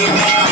give me a